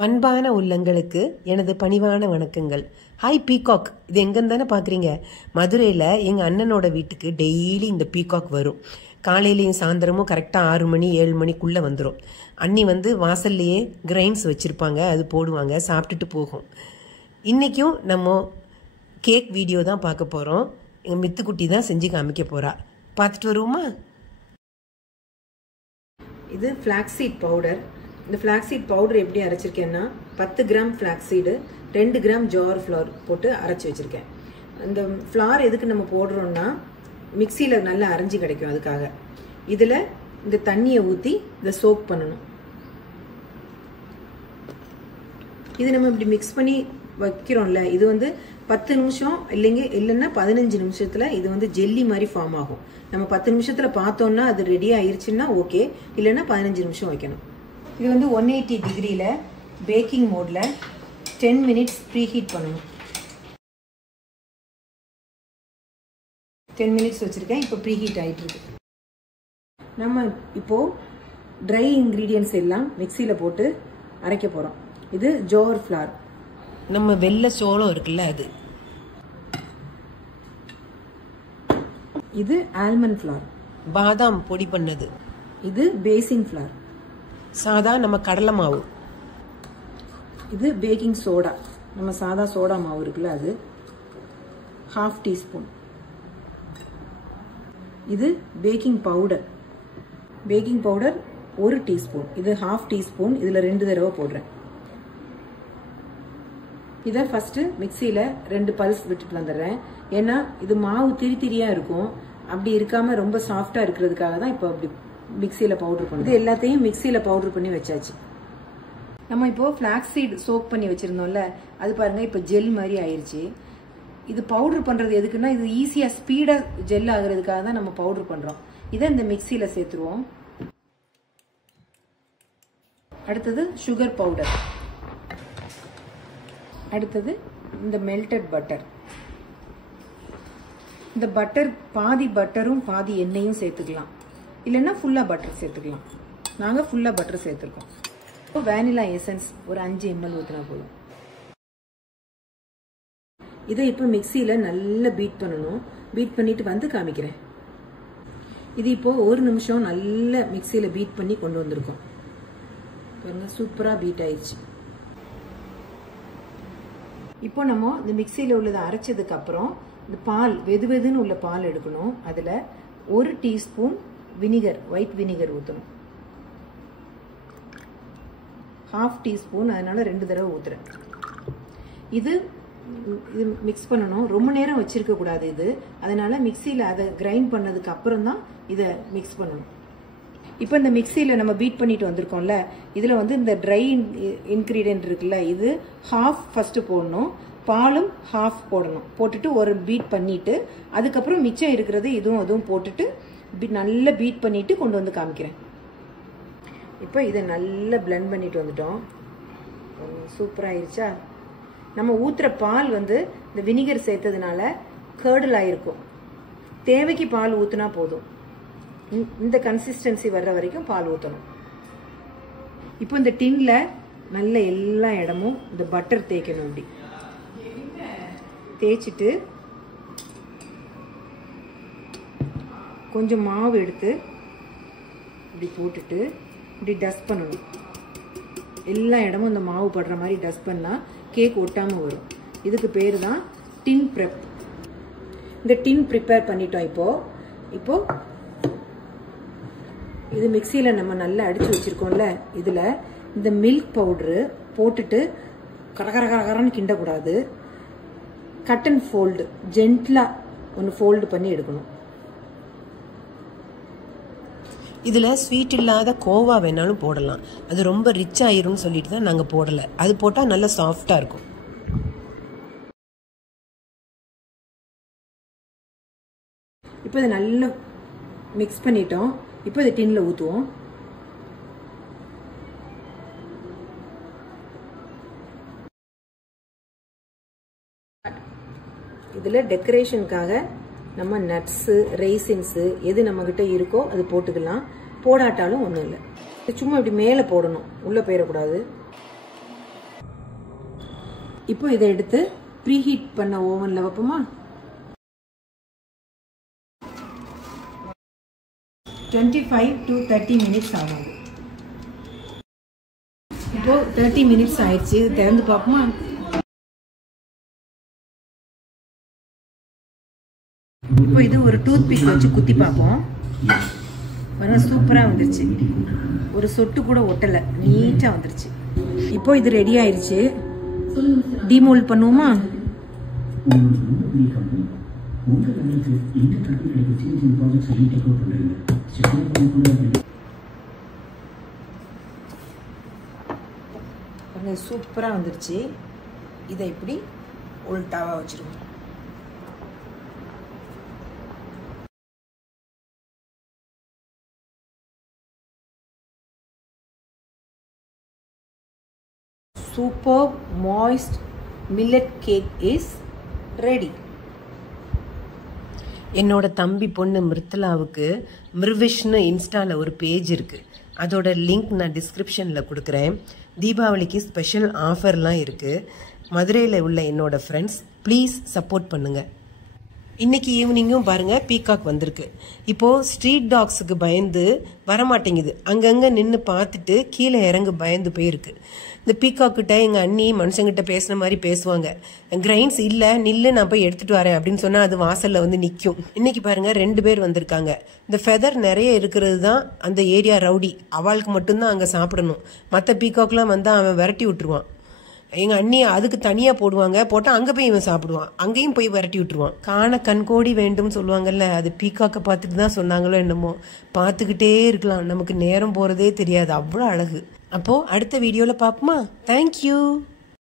பண்பான உள்ளங்களுக்கு எனது பணிவான வணக்கங்கள். ஹாய் பீகாக், இது எங்கன்னு தானே பார்க்குறீங்க? மதுரையில் எங்கள் அண்ணனோட வீட்டுக்கு டெய்லி இந்த பீகாக் வரும். காலையிலையும் சாயந்தரமும் கரெக்டாக 6 மணி 7 மணிக்குள்ளே வந்துடும். அண்ணி வாசல்லையே கிரைன்ஸ் வச்சுருப்பாங்க, அது போடுவாங்க, சாப்பிட்டுட்டு போகும். இன்றைக்கும் நம்ம கேக் வீடியோ தான் பார்க்க போகிறோம். எங்கள் மித்துக்குட்டி தான் செஞ்சு காமிக்க போகிறா. பார்த்துட்டு வருவோமா? இது ஃப்ளாக்ஸீட் பவுடர். இந்த ஃப்ளாக்ஸீட் பவுடர் எப்படி அரைச்சிருக்கேன்னா 10 கிராம் ஃப்ளாக்ஸீடு, 2 கிராம் ஜார் ஃப்ளவர் போட்டு அரைச்சி வச்சுருக்கேன். இந்த ஃப்ளார் எதுக்கு நம்ம போடுறோன்னா மிக்சியில் நல்லா அரைஞ்சி கிடைக்கும். அதுக்காக இதில் இந்த தண்ணியை ஊற்றி இதை சோக் பண்ணணும். இது நம்ம இப்படி மிக்ஸ் பண்ணி வைக்கிறோம்ல, இது 10 நிமிஷம் இல்லைன்னா 15 நிமிஷத்தில் இது ஜெல்லி மாதிரி ஃபார்ம் ஆகும். நம்ம 10 நிமிஷத்தில் பார்த்தோன்னா அது ரெடி ஆயிடுச்சுன்னா ஓகே, இல்லைன்னா 15 நிமிஷம் வைக்கணும். இது 180 டிகிரியில் பேக்கிங் மோடில் 10 மினிட்ஸ் ப்ரீ ஹீட் பண்ணணும். 10 மினிட்ஸ் வச்சுருக்கேன். இப்போ ப்ரீ ஹீட் ஆகிட்டுருக்கு. நம்ம இப்போது ட்ரை இன்க்ரீடியன்ட்ஸ் எல்லாம் மிக்சியில் போட்டு அரைக்க போகிறோம். இது ஜோர் ஃப்ளார், நம்ம வெள்ளை சோளம் இருக்குல்ல அது. இது ஆல்மண்ட் ஃப்ளார், பாதாம் பொடி பண்ணது. இது பேசிங் ஃப்ளார், சாதா நம்ம கடலை மாவு. இது பேக்கிங் சோடா, நம்ம சாதா சோடா மாவு இருக்குல்ல அது, 1/2 டீஸ்பூன். இது baking powder, baking powder 1 teaspoon. இது 1/2 டீஸ்பூன், இதில் 2 தடவை போடுறேன். இதை ஃபஸ்ட்டு மிக்சியில் 2 பல்ஸ் விட்டுட்டு வந்துடுறேன். ஏன்னா இது மாவு திரியாக இருக்கும், அப்படி இருக்காமல் ரொம்ப சாஃப்டாக இருக்கிறதுக்காக தான் இப்போ அப்படி மிக்சியில் பவுடர் பண்ணுது. இது எல்லாத்தையும் மிக்சியில் பவுடர் பண்ணி வச்சாச்சு. நம்ம இப்போது ஃப்ளாக்ஸீட் சோக் பண்ணி வச்சுருந்தோம்ல, அது பாருங்கள் இப்போ ஜெல் மாதிரி ஆயிடுச்சு. இது பவுடர் பண்ணுறது எதுக்குன்னா இது ஈஸியாக ஸ்பீடாக ஜெல் ஆகுறதுக்காக தான் நம்ம பவுடர் பண்ணுறோம். இதை இந்த மிக்சியில் சேர்த்துருவோம். அடுத்தது சுகர் பவுடர், அடுத்தது இந்த மெல்டட் பட்டர். இந்த பட்டர் பாதி பட்டரும் பாதி எண்ணெயும் சேர்த்துக்கலாம், இல்லைன்னா ஃபுல்லாக பட்டர் சேர்த்துக்கலாம். நாங்கள் ஃபுல்லாக பட்டர் சேர்த்துருக்கோம். இப்போ வேனிலா எசன்ஸ் ஒரு 5 ml ஊற்றினா போதும். இதை இப்போ மிக்சியில் நல்லா பீட் பண்ணணும். பீட் பண்ணிட்டு காமிக்கிறேன். இது இப்போது 1 நிமிஷம் நல்லா மிக்சியில் பீட் பண்ணி கொண்டு வந்திருக்கோம். பாருங்க, சூப்பராக பீட் ஆயிடுச்சு. இப்போ நம்ம இந்த மிக்சியில் உள்ளதை அரைச்சதுக்கு அப்புறம் இந்த பால் வெதுன்னு உள்ள பால் எடுக்கணும். அதில் 1 டீஸ்பூன் வினிகர், ஒயிட் வினிகர் ஊற்றணும். 1/2 டீஸ்பூன், அதனால 2 தடவை ஊற்றுறேன். இது மிக்ஸ் பண்ணணும். ரொம்ப நேரம் வச்சிருக்க கூடாது இது, அதனால மிக்சியில் அதை கிரைண்ட் பண்ணதுக்கு அப்புறம் தான் இதை மிக்ஸ் பண்ணணும். இப்போ இந்த மிக்சியில் நம்ம பீட் பண்ணிட்டு வந்திருக்கோம்ல, இதில் இந்த ட்ரை இன்க்ரீடியன்ட் இருக்குல்ல, இது 1/2 ஃபஸ்ட்டு போடணும், பாலும் 1/2 போடணும். போட்டுட்டு ஒரு பீட் பண்ணிட்டு அதுக்கப்புறம் மிச்சம் இருக்கிறது அதுவும் போட்டுட்டு நல்லா பீட் பண்ணிட்டு கொண்டு வந்து காமிக்கிறேன். இப்போ இதை நல்லா பிளெண்ட் பண்ணிட்டு வந்துட்டோம். சூப்பராகிருச்சா? நம்ம ஊற்றுற பால் இந்த வினிகர் சேர்த்ததுனால கர்டில் ஆகிருக்கும். தேவைக்கு பால் ஊற்றினா போதும். இந்த கன்சிஸ்டன்சி வர்ற வரைக்கும் பால் ஊற்றணும். இப்போ இந்த டின்ல நல்ல எல்லா இடமும் இந்த பட்டர் தேய்க்கணும். இப்படி தேய்ச்சிட்டு கொஞ்சம் மாவு எடுத்து இப்படி போட்டுட்டு இப்படி டஸ்ட் பண்ணணும். எல்லா இடமும் இந்த மாவு படுற மாதிரி டஸ்ட் பண்ணால் கேக் ஒட்டாமல் வரும். இதுக்கு பேர் தான் டின் ப்ரெப். இந்த டின் ப்ரிப்பேர் பண்ணிட்டோம். இப்போ இது மிக்சியில் நம்ம நல்லா அடித்து வச்சுருக்கோம்ல, இதில் இந்த மில்க் பவுட்ரு போட்டுட்டு கரகரன்னு கிண்டக்கூடாது. கட் அண்ட் ஃபோல்டு, ஜென்டிலாக ஒன்று ஃபோல்டு பண்ணி எடுக்கணும். இதில் ஸ்வீட் இல்லாத கோவா வேணாலும் போடலாம், அது ரொம்ப ரிச் ஆயிரும்னு சொல்லிட்டு தான் நாங்கள் போடலை. அது போட்டால் நல்லா சாஃப்டாக இருக்கும். இப்போ இதை நல்லா மிக்ஸ் பண்ணிட்டோம். இப்போ இதை டின்ல ஊற்றுவோம். இதில் டெக்கரேஷனுக்காக நம்ம நட்ஸு, ரெய்சின்ஸு எது நம்மக்கிட்ட இருக்கோ அது போட்டுக்கலாம். போடாட்டாலும் ஒன்றும் இல்லை. சும்மா இப்படி மேலே போடணும், உள்ளே போயிடக்கூடாது. இப்போ இதை எடுத்து ப்ரீஹீட் பண்ண ஓவன்ல வைப்போமா. 25 to 30 minutes ஆகும். இப்போ 30 minutes ஆயிடுச்சு. திறந்து பார்ப்போமா. இப்போ இது ஒரு டூத் பிக் வச்சு குத்தி பார்ப்போம். சூப்பரா வந்துருச்சு. ஒரு சொட்டு கூட ஒட்டல, நீட்டா வந்துருச்சு. இப்போ இது ரெடி ஆயிருச்சு. டிமோல்ட் பண்ணுவோமா. சூப்பரா வந்துருச்சு. இதை இப்படி உல்டாவா வச்சிருவோம். Super moist millet cake is ready. என்னோட தம்பி பொண்ணு மிருத்தலாவுக்கு மிர்விஷ்னு இன்ஸ்டாவில் ஒரு பேஜ் இருக்குது. அதோட லிங்க் நான் டிஸ்கிரிப்ஷனில் கொடுக்குறேன். தீபாவளிக்கு ஸ்பெஷல் ஆஃபர்லாம் இருக்குது. மதுரையில் உள்ள என்னோட ஃப்ரெண்ட்ஸ் ப்ளீஸ் சப்போர்ட் பண்ணுங்கள். இன்றைக்கி ஈவினிங்கும் பாருங்கள் பீகாக் வந்திருக்கு. இப்போது ஸ்ட்ரீட் டாக்ஸுக்கு பயந்து வரமாட்டேங்குது. அங்கங்கே நின்று பார்த்துட்டு கீழே இறங்கு பயந்து போயிருக்கு. இந்த பீகாக்கிட்ட எங்கள் அண்ணி மனுஷங்கிட்ட பேசுன மாதிரி பேசுவாங்க. கிரைன்ஸ் இல்லை நில்லு, நான் போய் எடுத்துகிட்டு வரேன் அப்படின்னு சொன்னால் அது வாசலில் வந்து நிற்கும். இன்றைக்கி பாருங்கள் 2 பேர் வந்திருக்காங்க. இந்த ஃபெதர் நிறைய இருக்கிறது தான் அந்த ஏரியா ரவுடி. அவளுக்கு மட்டும்தான் அங்கே சாப்பிடணும். மற்ற பீகாக்லாம் வந்தால் அவன் விரட்டி விட்டுருவான். எங்கள் அண்ணி அதுக்கு தனியாக போடுவாங்க. போட்டால் அங்கே போய் இவன் சாப்பிடுவான். அங்கேயும் போய் விரட்டி விட்டுருவான். காண கண்கோடி வேண்டும் சொல்லுவாங்கல்ல, அது பீகாக்கை பார்த்துட்டு தான் சொன்னாங்களோ என்னமோ. பார்த்துக்கிட்டே இருக்கலாம், நமக்கு நேரம் போகிறதே தெரியாது. அவ்வளோ அழகு. அப்போது அடுத்த வீடியோவில் பார்ப்போமா. தேங்க்யூ.